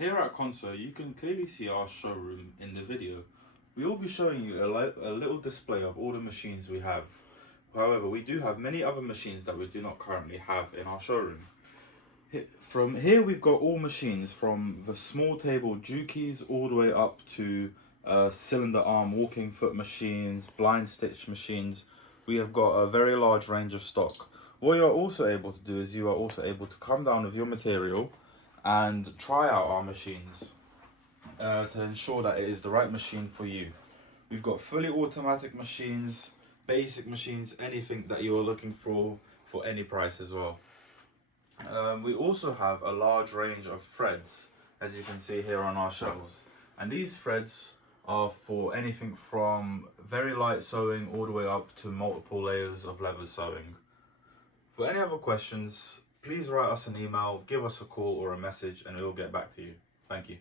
Here at Konsew, you can clearly see our showroom in the video. We will be showing you a little display of all the machines we have. However, we do have many other machines that we do not currently have in our showroom. From here we've got all machines from the small table jukies all the way up to cylinder arm walking foot machines, blind stitch machines. We have got a very large range of stock. What you are also able to do is you are also able to come down with your material and try out our machines to ensure that it is the right machine for you. We've got fully automatic machines, basic machines, anything that you are looking for any price as well. We also have a large range of threads, as you can see here on our shelves, and these threads are for anything from very light sewing all the way up to multiple layers of leather sewing. For any other questions, please write us an email, give us a call or a message, and we will get back to you. Thank you.